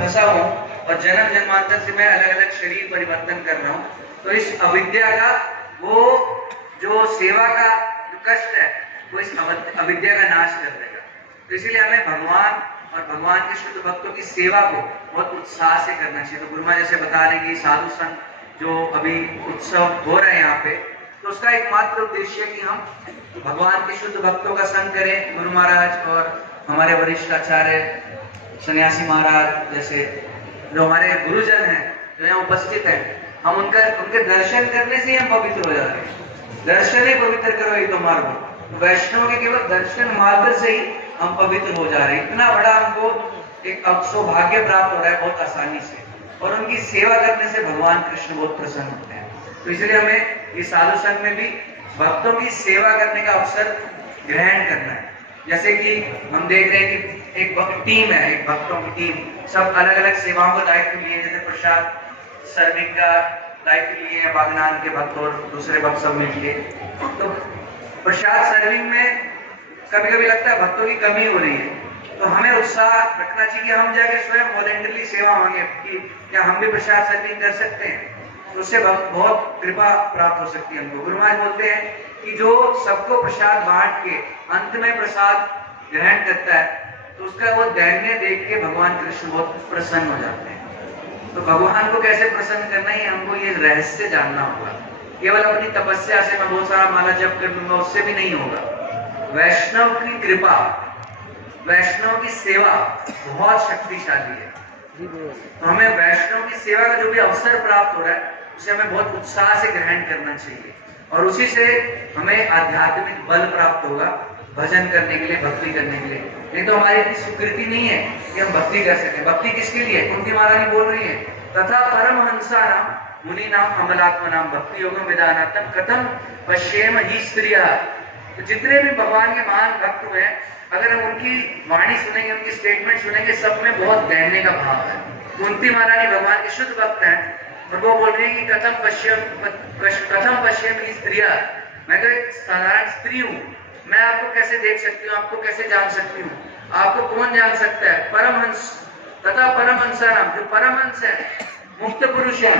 फंसा हूँ और जन्म जन्मांतर से मैं अलग अलग शरीर परिवर्तन कर रहा हूँ, तो इस अविद्या का वो जो सेवा का जो कष्ट है वो इस अविद्या का नाश कर देगा। तो इसीलिए हमें भगवान और भगवान के शुद्ध भक्तों की सेवा को बहुत उत्साह से करना चाहिए। तो गुरुमा जैसे बता रहे कि साधु संत जो अभी उत्सव हो रहे हैं यहाँ पे, तो उसका एकमात्र उद्देश्य है कि हम भगवान के शुद्ध भक्तों का संग करें। गुरु महाराज और हमारे वरिष्ठ आचार्य सन्यासी महाराज जैसे जो हमारे गुरुजन हैं जो यहाँ उपस्थित हैं, हम उनके दर्शन करने से ही हम पवित्र हो जा रहे हैं। दर्शन ही पवित्र करो ये तो मार्ग। वैष्णव के केवल दर्शन मार्ग से ही हम पवित्र हो जा रहे हैं। इतना बड़ा हमको एक सौभाग्य प्राप्त हो रहा है बहुत आसानी से, और उनकी सेवा करने से भगवान कृष्ण बहुत प्रसन्न होते हैं। तो इसलिए हमें इस साधु संघ में भी भक्तों की सेवा करने का अवसर ग्रहण करना है। जैसे कि हम देख रहे हैं कि एक टीम है, एक भक्तों की टीम, सब अलग अलग सेवाओं का दायित्व लिए। जैसे प्रसाद सर्विंग का दायित्व लिए हैं बागनान के भक्त और दूसरे भक्त सब मिलके। तो प्रसाद सर्विंग में कभी कभी लगता है भक्तों की कमी हो रही है, तो हमें उत्साह रखना चाहिए कि हम जाके स्वयं वॉलेंटरली सेवा मांगे कि क्या हम भी प्रसाद सर्विंग कर सकते हैं। तो उससे बहुत कृपा प्राप्त हो सकती है हमको। गुरु महाराज बोलते हैं कि जो सबको प्रसाद बांट के अंत में प्रसाद ग्रहण करता है, तो उसका वो दैन्य देख के भगवान कृष्ण बहुत प्रसन्न हो जाते हैं। तो भगवान को कैसे प्रसन्न करना है हमको ये रहस्य जानना होगा। केवल अपनी तपस्या से मैं बहुत सारा माला जप कर लूंगा उससे भी नहीं होगा। वैष्णव की कृपा, वैष्णव की सेवा बहुत शक्तिशाली है। तो हमें वैष्णव की सेवा का जो भी अवसर प्राप्त हो रहा है उसे हमें बहुत उत्साह से ग्रहण करना चाहिए, और उसी से हमें आध्यात्मिक बल प्राप्त होगा भजन करने के लिए, भक्ति करने के लिए। नहीं तो हमारी इतनी स्वीकृति नहीं है कि हम भक्ति कर सकें। भक्ति किसके लिए? कुंती महारानी बोल रही है, तथा परमहंसा नाम मुनि नाम अमलात्मा नाम भक्ति योगम विदानातम कथम पश्येम ही स्त्रिया। तो जितने भी भगवान के महान भक्त हुए हैं, अगर हम उनकी वाणी सुनेंगे, उनकी स्टेटमेंट सुनेंगे, सब में बहुत दैन्य का भाव है। कुंती महारानी भगवान के शुद्ध भक्त हैं और वो बोल रही है कि कथम पश्येम ही स्त्रिया, मैं तो एक साधारण स्त्री हूँ, मैं आपको कैसे देख सकती हूँ, आपको कैसे जान सकती हूँ, आपको कौन जान सकता है? परमहंस तथा परमहंसा नाम, जो परमहंस है, मुक्त पुरुष है,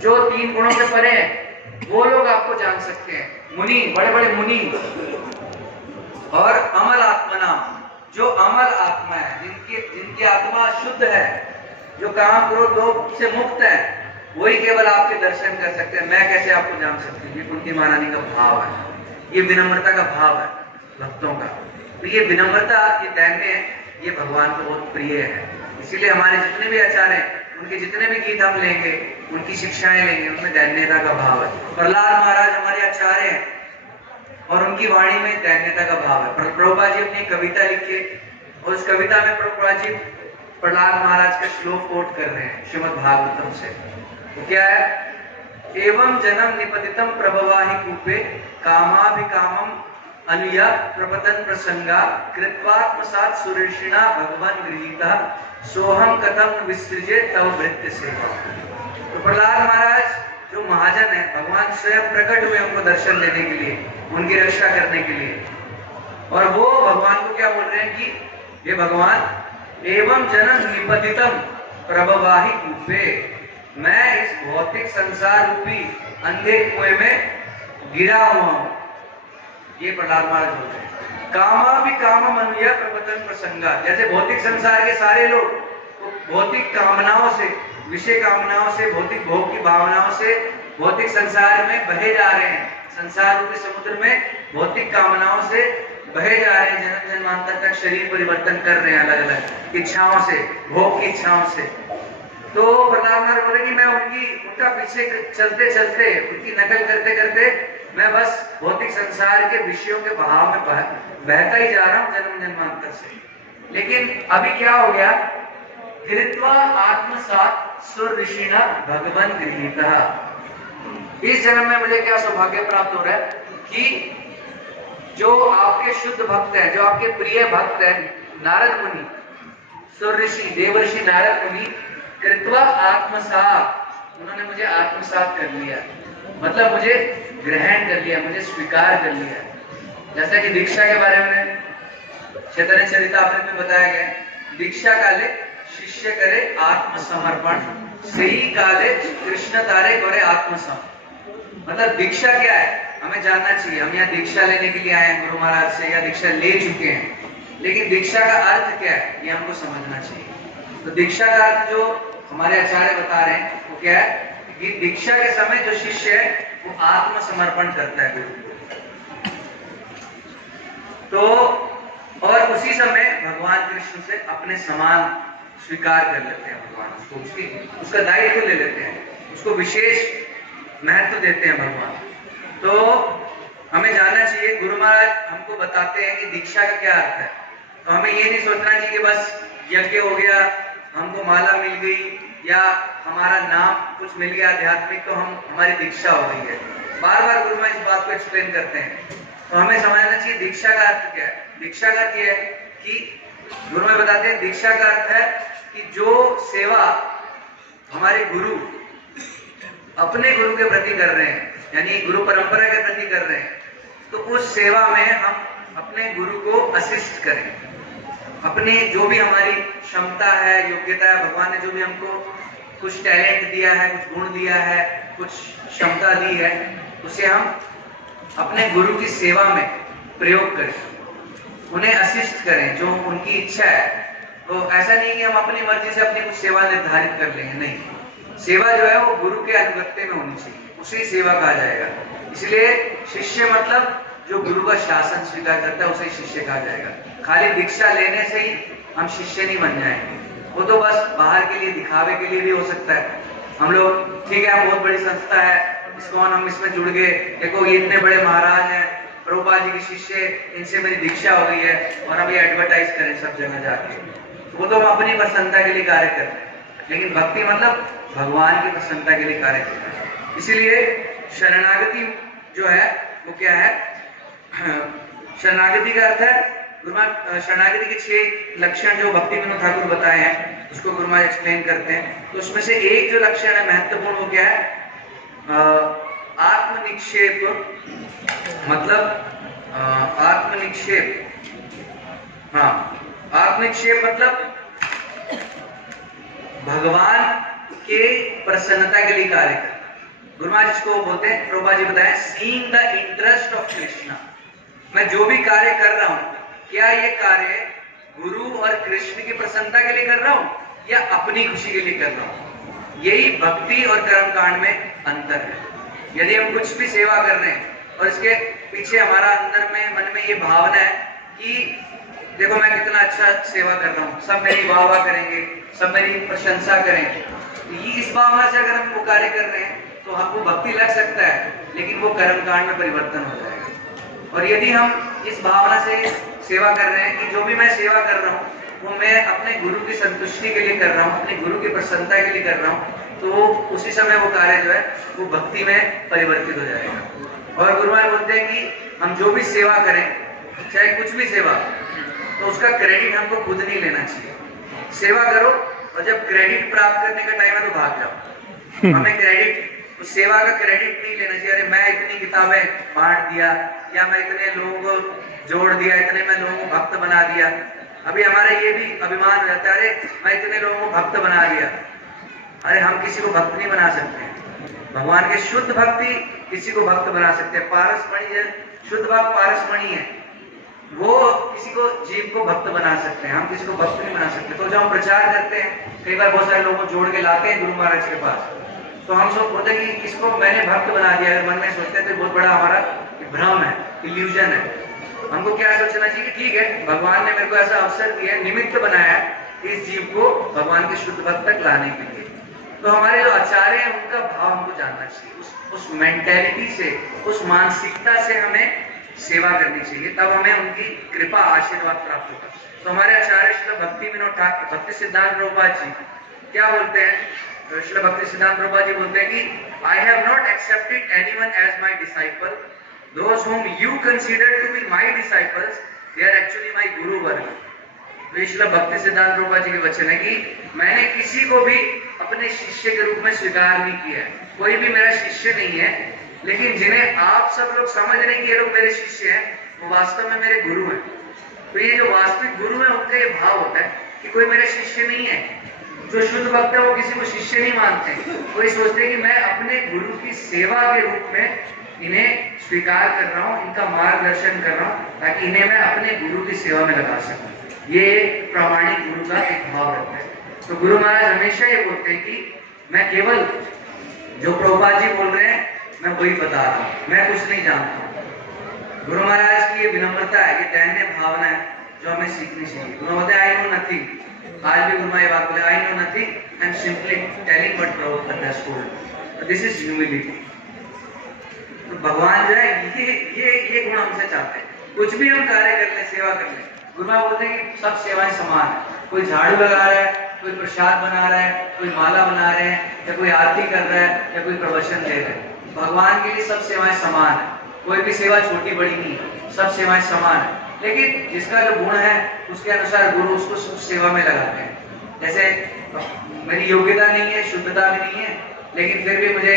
जो 3 गुणों से परे हैं, वो लोग आपको जान सकते हैं। मुनि, बड़े बड़े मुनि, और अमल आत्मा नाम, जो अमल आत्मा है, जिनकी आत्मा शुद्ध है, जो काम क्रोध लोभ से मुक्त है, वही केवल आपके दर्शन कर सकते हैं। मैं कैसे आपको जान सकती हूँ? ये कुंती महारानी का भाव है, ये विनम्रता का भाव है भक्तों का। तो ये विनम्रता, ये दैन्य, ये भगवान को बहुत प्रिय है। इसीलिए हमारे जितने भी आचार्य हैं, उनके जितने भी गीत हम लेंगे, उनकी शिक्षाएं लेंगे, उनमें दैन्यता का भाव है। प्रहलाद महाराज हमारे आचार्य हैं और उनकी वाणी में दैन्यता का भाव है। प्रभुपाद जी अपनी कविता लिखी और उस कविता में प्रभुपाद जी प्रहलाद महाराज का श्लोक कोट कर रहे हैं श्रीमद् भागवतम से। तो क्या है? एवं जन्म निपतितम प्रभवाहि कूपे कामाभिकामम अनुया प्रपतन प्रसंगा कृत्वात्मसात सुरेशिणा भगवान गृहीता सोहम कथम विसृजे तव भृत्य सेवा। तो प्रहलाद महाराज जो महाजन है, भगवान स्वयं प्रकट हुए उनको दर्शन देने के लिए, उनकी रक्षा करने के लिए, और वो भगवान को क्या बोल रहे हैं कि ये भगवान एवं जन्म निपतितम प्रभवाहि कूपे, मैं इस भौतिक संसार रूपी अंधे कुएं में गिरा हुआ हूं। ये प्रहलाद महाराज बोलते हैं। कामा भी कामम अनुया प्रपतन प्रसंगा, जैसे भौतिक संसार के सारे लोग तो भौतिक कामनाओं से, विषय कामनाओं से, भौतिक भोग की भावनाओं से भौतिक संसार में बहे जा रहे हैं। संसार रूपी समुद्र में भौतिक कामनाओं से बहे जा रहे हैं, जन्म जन्मांतर तक शरीर परिवर्तन कर रहे हैं अलग अलग इच्छाओं से, भोग की इच्छाओं से। तो प्रहलाद महाराज बोले कि मैं उनका पीछे चलते चलते, उनकी नकल करते करते मैं बस भौतिक संसार के विषयों के बहाव में बहता ही जा रहा हूं जन्म जन्मांतर से। लेकिन अभी क्या हो गया? धृत्वा आत्मसात सुर ऋषिणा भगवान गृहीता। इस जन्म में मुझे क्या सौभाग्य प्राप्त हो रहा है कि जो आपके शुद्ध भक्त है, जो आपके प्रिय भक्त है, नारद मुनि, सुर ऋषि, देवर्षि नारद मुनि, कृत्वा आत्मसात, उन्होंने मुझे आत्मसात कर लिया, मतलब मुझे ग्रहण कर लिया, मुझे स्वीकार कर लिया। जैसा कि दीक्षा के बारे में चैतन्य चरितामृत में बताया गया, दीक्षा काले शिष्य करे आत्मसमर्पण, सही काले कृष्ण तारे करे आत्मसम। मतलब दीक्षा क्या है हमें जानना चाहिए। हम यहाँ दीक्षा लेने के लिए आए हैं गुरु महाराज से, या दीक्षा ले चुके हैं, लेकिन दीक्षा का अर्थ क्या है ये हमको समझना चाहिए। तो दीक्षा का अर्थ जो हमारे आचार्य बता रहे हैं वो क्या है कि दीक्षा के समय जो शिष्य है वो आत्मसमर्पण करता है गुरु को। तो और उसी समय भगवान कृष्ण से अपने समान स्वीकार कर लेते हैं भगवान, उसको उसका दायित्व ले लेते हैं, उसको विशेष महत्व देते हैं भगवान। तो हमें जानना चाहिए गुरु महाराज हमको बताते हैं कि दीक्षा का क्या अर्थ है। तो हमें ये नहीं सोचना चाहिए कि बस यज्ञ हो गया, हमको माला मिल गई, या हमारा नाम कुछ मिल गया आध्यात्मिक तो हमारी दीक्षा हो गई है। बार बार गुरु महाराज इस बात को एक्सप्लेन करते हैं। तो हमें समझना चाहिए दीक्षा का अर्थ क्या है। दीक्षा का अर्थ यह है कि गुरु महाराज बताते हैं दीक्षा का अर्थ है कि जो सेवा हमारे गुरु अपने गुरु के प्रति कर रहे हैं, यानी गुरु परंपरा के प्रति कर रहे हैं, तो उस सेवा में हम अपने गुरु को असिस्ट करें। अपने जो भी हमारी क्षमता है, योग्यता है, भगवान ने जो भी हमको कुछ टैलेंट दिया है, कुछ गुण दिया है, कुछ क्षमता दी है, उसे हम अपने गुरु की सेवा में प्रयोग करें, उन्हें असिस्ट करें जो उनकी इच्छा है। तो ऐसा नहीं कि हम अपनी मर्जी से अपनी कुछ सेवा निर्धारित कर लेंगे, नहीं। सेवा जो है वो गुरु के अनुगत्य में होनी चाहिए, उसे सेवा कहा जाएगा। इसलिए शिष्य मतलब जो गुरु का शासन स्वीकार करता है उसे शिष्य कहा जाएगा। खाली दीक्षा लेने से ही हम शिष्य नहीं बन जाएंगे, वो तो बस बाहर के लिए दिखावे के लिए भी हो सकता है। हम लोग ठीक है बहुत बड़ी संस्था है इस्कॉन, हम इसमें जुड़ गए, देखो ये इतने बड़े महाराज हैं, प्रभुपाद जी के शिष्य, इनसे मेरी दीक्षा हो गई है, और हम ये एडवर्टाइज करें सब जगह जाके, तो वो तो हम अपनी प्रसन्नता के लिए कार्य करते हैं। लेकिन भक्ति मतलब भगवान की प्रसन्नता के लिए कार्य करते हैं। इसीलिए शरणागति जो है वो क्या है, शरणागति का अर्थ है शरणागति के 6 लक्षण जो भक्ति विनोद ठाकुर बताए हैं उसको गुरु महाराज एक्सप्लेन करते हैं। तो उसमें से एक जो लक्षण है महत्वपूर्ण वो क्या है, आत्मनिक्षेप। मतलब आत्मनिक्षेप, हाँ आत्मनिक्षेप मतलब भगवान के प्रसन्नता के लिए कार्य करना। गुरु महाराज जिसको बोलते हैं, प्रभुपाद जी बताएं, seeing the interest of Krishna. मैं जो भी कार्य कर रहा हूं, क्या ये कार्य गुरु और कृष्ण की प्रसन्नता के लिए कर रहा हूं या अपनी खुशी के लिए कर रहा हूं। यही भक्ति और कर्म कांड में अंतर है। यदि हम कुछ भी सेवा कर रहे हैं और इसके पीछे हमारा अंदर में मन में ये भावना है कि देखो मैं कितना अच्छा सेवा कर रहा हूँ, सब मेरी वाह वाह करेंगे, सब मेरी प्रशंसा करेंगे, ये इस भावना से अगर हम वो कार्य कर रहे हैं तो हमको भक्ति लग सकता है, लेकिन वो कर्म कांड में परिवर्तन हो जाएगा। और यदि हम इस भावना से सेवा कर रहे हैं कि जो भी मैं सेवा कर रहा हूँ वो मैं अपने गुरु की संतुष्टि के लिए कर रहा हूँ, अपने गुरु की प्रसन्नता के लिए कर रहा हूँ, तो उसी समय वो कार्य जो है वो भक्ति में परिवर्तित हो जाएगा। और गुरु महाराज बोलते हैं कि हम जो भी सेवा करें, चाहे कुछ भी सेवा, तो उसका क्रेडिट हमको खुद नहीं लेना चाहिए। सेवा करो और जब क्रेडिट प्राप्त करने का टाइम है तो भाग जाओ। हमें क्रेडिट, उस सेवा का क्रेडिट नहीं लेना चाहिए। अरे मैं इतनी किताबें बांट दिया, या मैं इतने लोगों को जोड़ दिया, इतने मैं लोगों को भक्त बना दिया। अभी हमारा ये भी अभिमान हो जाता है, अरे मैं इतने लोगों को भक्त बना दिया। अरे हम किसी को भक्त नहीं बना सकते। भगवान के शुद्ध भक्ति किसी को भक्त बना सकते हैं। पारसमणि है, शुद्ध भक्त पारसमणि है, वो किसी को जीव को भक्त बना सकते हैं, हम किसी को भक्त नहीं बना सकते। तो जब हम प्रचार करते हैं, कई बार बहुत सारे लोगों को जोड़ के लाते हैं गुरु महाराज के पास, तो हम सब बोलते हैं कि इसको मैंने भक्त बना दिया। अगर मन में सोचते हैं तो बहुत बड़ा हमारा भ्रम है, इल्यूजन है। हमको क्या सोचना चाहिए, ठीक है भगवान ने मेरे को ऐसा अवसर दिया, निमित्त बनाया इस जीव को भगवान के शुद्ध भक्त तक लाने के लिए। तो हमारे जो आचार्य हैं उनका भाव हमको जानना चाहिए, उस मेंटेलिटी से, उस मानसिकता से हमें सेवा करनी चाहिए, तब हमें उनकी कृपा आशीर्वाद प्राप्त होगा। तो हमारे आचार्य श्री भक्ति विनोद ठाकुर, भक्ति सिद्धांत प्रभुपाद जी क्या बोलते हैं, श्री भक्ति सिद्धांत प्रभुपाद जी बोलते हैं कि I have not accepted anyone as my disciple, those whom you consider to be my disciples, they are actually my guru वर्ग। तो इसलिए भक्ति सिद्धांत प्रभुपाद जी के वचन है कि मैंने किसी को भी अपने शिष्य के रूप में स्वीकार नहीं किया है। कोई भी मेरा शिष्य नहीं है, लेकिन जिन्हें आप सब लोग समझ रहे हैं कि ये लोग मेरे शिष्य हैं, वो वास्तव में मेरे गुरु हैं। तो ये जो वास्तविक गुरु है उनका ये भाव होता है कि कोई मेरे शिष्य नहीं है। जो शुद्ध भक्त है वो किसी को शिष्य नहीं मानते, वो ये सोचते हैं कि मैं अपने गुरु की सेवा के रूप में इन्हें स्वीकार कर रहा हूँ, इनका मार्गदर्शन कर रहा हूँ, ताकि इन्हें मैं अपने गुरु की सेवा में लगा सकूं। ये एक प्रामाणिक गुरु का एक भाव रहता है। तो गुरु महाराज हमेशा ये बोलते हैं कि मैं केवल जो प्रभुपाद जी बोल रहे हैं मैं वही बता रहा हूँ, मैं कुछ नहीं जानता। गुरु महाराज की ये विनम्रता है, ये दैन्य भावना है जो हमें सीखनी चाहिए। गुरु बोलते आई नो नथिंग, आज भी गुरु ये बात बोले, I know nothing, I am simply telling what Prabhupada has told. This is humility. तो भगवान जो है ये गुण हमसे चाहते हैं। कुछ भी हम कार्य कर ले, सेवा कर ले, गुरु महाराज बोलते हैं कि सब सेवाएं समान है। कोई झाड़ू लगा रहा है, कोई प्रसाद बना रहा है, कोई माला बना रहे हैं, या कोई आरती कर रहा है, या कोई प्रवचन दे रहा है। भगवान के लिए सब सेवाएं समान है, कोई भी सेवा छोटी बड़ी नहीं है, सब सेवाएं समान है। लेकिन जिसका जो गुण है उसके अनुसार गुरु उसको उस सेवा में लगाते हैं। जैसे मेरी योग्यता नहीं है, शुद्धता भी नहीं है, लेकिन फिर भी मुझे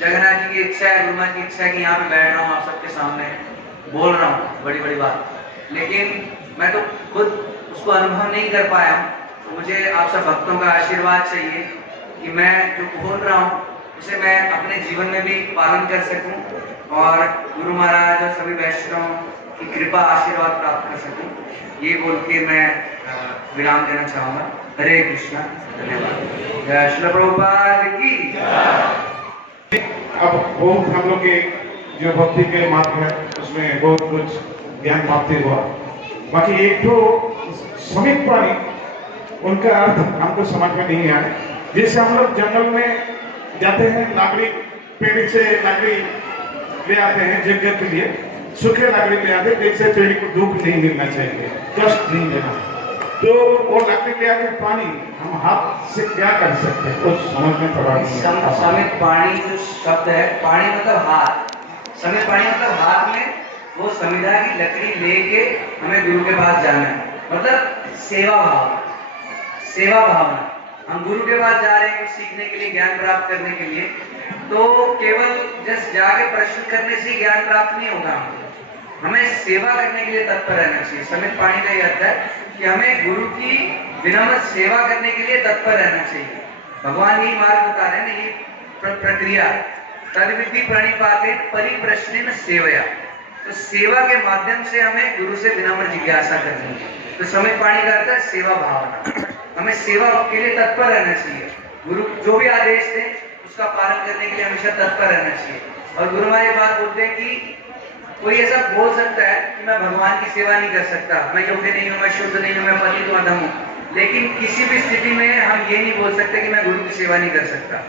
जगन्नाथ जी की इच्छा है, गुरु महाराज की इच्छा है कि यहाँ पे बैठ रहा हूँ, आप सबके सामने बोल रहा हूँ बड़ी बड़ी बात, लेकिन मैं तो खुद उसको अनुभव नहीं कर पाया हूँ। तो मुझे आप सब भक्तों का आशीर्वाद चाहिए कि मैं जो बोल रहा हूँ उसे मैं अपने जीवन में भी पालन कर सकूं और गुरु महाराज और सभी वैष्णव की कृपा आशीर्वाद प्राप्त कर सकूं। ये बोल के मैं विराम देना चाहूंगा। हरे कृष्णा, धन्यवाद। जय श्री प्रभुपाद की। अब बहुत हम लोग के जो भक्ति के मार्ग है उसमें बहुत कुछ ज्ञान प्राप्ति हुआ। बाकी एक तो श्रमिक प्राणी, उनका अर्थ हमको समझ में नहीं आया। जैसे हम लोग जंगल में जाते हैं, लकड़ी पेड़ से लकड़ी ले आते हैं यज्ञ के लिए, सूखे लकड़ी ले आते हैं, जैसे पेड़ को दुख नहीं मिलना चाहिए, कष्ट नहीं देना। तो वो लकड़ी ले आके पानी हम हाथ से क्या कर सकते हैं, कुछ समझ में पड़ा नहीं। समित पानी जो शब्द है, पानी मतलब हाथ, समित पानी मतलब हाथ में वो समिधा की लकड़ी लेके हमें गुरु के पास जाना है, मतलब सेवा भाव, सेवा भावना। हम गुरु के पास जा रहे हैं कुछ सीखने के लिए, ज्ञान प्राप्त करने के लिए, तो केवल जस्ट जाके प्रश्न करने से ज्ञान प्राप्त नहीं होगा। हमें सेवा करने के लिए तत्पर रहना चाहिए। समित पानी का यह अर्थ है कि हमें गुरु की विनम्र सेवा करने के लिए तत्पर रहना चाहिए। भगवान यही मार्ग बता रहे हैं ना, ये प्रक्रिया तद्विधि प्रणिपाते परिप्रश्नेन सेवया। तो सेवा के माध्यम से हमें गुरु से विनम्र जिज्ञासा करनी है। तो समित पानी का अर्थ है सेवा भावना। हमें सेवा के लिए तत्पर रहना चाहिए। गुरु जो भी आदेश दे उसका पालन करने के लिए हमेशा तत्पर रहना चाहिए। और गुरु महाराज ये बात बोलते हैं कि कोई ऐसा बोल सकता है कि मैं भगवान की सेवा नहीं कर सकता, मैं योग्य नहीं हूँ, मैं शुद्ध नहीं हूँ, मैं पतित अधम हूँ, लेकिन किसी भी स्थिति में हम ये नहीं बोल सकते कि मैं गुरु की सेवा नहीं कर सकता।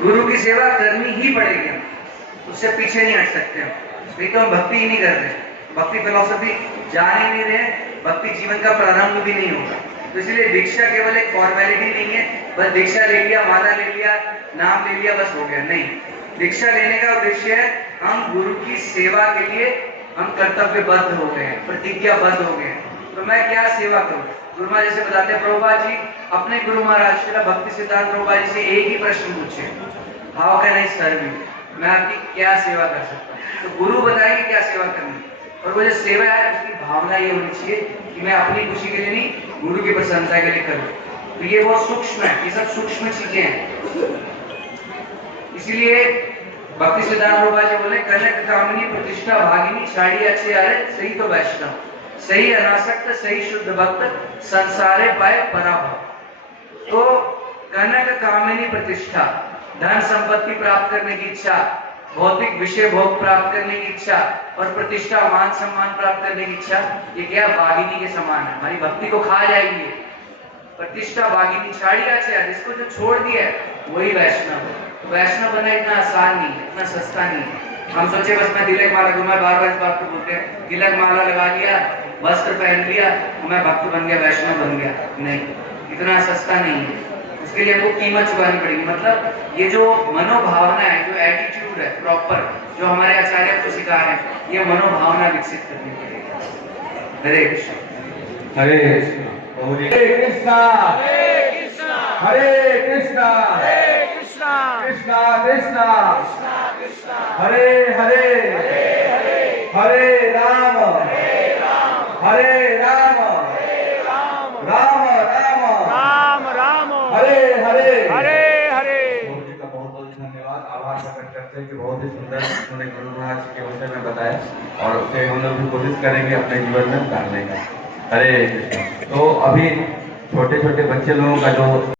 गुरु की सेवा करनी ही पड़ेगी, उससे पीछे नहीं हट सकते हम। नहीं तो हम भक्ति ही नहीं कर रहे, भक्ति फिलॉसफी जान ही नहीं रहे, भक्ति जीवन का प्रारंभ भी नहीं होगा। तो इसलिए दीक्षा केवल एक फॉर्मेलिटी नहीं है, बस दीक्षा ले लिया, माला ले लिया, नाम ले लिया, बस हो गया, नहीं। दीक्षा लेने का उद्देश्य है हम गुरु की सेवा के लिए हम कर्तव्यबद्ध हो गए हैं, प्रतिज्ञाबद्ध हो गए हैं। तो मैं क्या सेवा करूं? गुरु महाराज जैसे बताते हैं, प्रभुपाद जी अपने गुरु महाराज श्री भक्ति सिद्धांत प्रभुपाद जी से एक ही प्रश्न पूछे, how can I serve you, मैं आपकी क्या सेवा कर सकता हूँ? तो गुरु बताएंगे क्या सेवा करनी, और वो जो सेवा है उसकी भावना ये होनी चाहिए कि मैं अपनी खुशी के लिए नहीं, गुरु की प्रसन्नता के लिए करूं। तो ये बहुत सूक्ष्म है, ये सब सूक्ष्म चीजें हैं। इसीलिए भक्ति सिद्धांत प्रभुपाद जी बोले, कनक कामिनी प्रतिष्ठा भागिनी साड़ी अच्छे आ रहे सही तो वैष्णव, सही अनासक्त सही शुद्ध भक्त संसारे पाए पराभव। तो कनक कामिनी प्रतिष्ठा, धन संपत्ति प्राप्त करने की इच्छा, भौतिक विषय भोग प्राप्त करने की इच्छा और प्रतिष्ठा मान सम्मान प्राप्त करने की इच्छा, ये क्या वागिनी के समान है, हमारी भक्ति को खा जाएगी। प्रतिष्ठा वागिनी छाड़ी है, जिसको जो छोड़ दिया है वही वैष्णव है। तो वैष्णव बनना इतना आसान नहीं है, इतना सस्ता नहीं है। हम सोचे बस मैं तिलक माला, मैं बार बार इस बात को बोलते हैं, तिलक माला लगा लिया, वस्त्र पहन लिया, मैं भक्त बन गया, वैष्णव बन गया, नहीं, इतना सस्ता नहीं है। उसके लिए हमको कीमत चुकानी पड़ेगी। मतलब ये जो मनोभावना है, जो एटीट्यूड है प्रॉपर, जो हमारे आचार्य को सिखा रहे हैं, ये मनोभावना विकसित करनी पड़ेगी। हरे कृष्ण, हरे कृष्ण, हरे कृष्णा, हरे कृष्णा, कृष्णा कृष्णा, हरे हरे, हरे राम, हरे राम, राम राम, हरे हरे हरे। गुरु जी का बहुत बहुत धन्यवाद, आभार प्रकट करते हैं कि बहुत ही सुंदर उन्होंने गुरु महाराज के विषय में बताया और उसे हम लोग भी कोशिश करेंगे अपने जीवन में उतारने का। हरे कृष्ण। तो अभी छोटे छोटे बच्चे लोगों का जो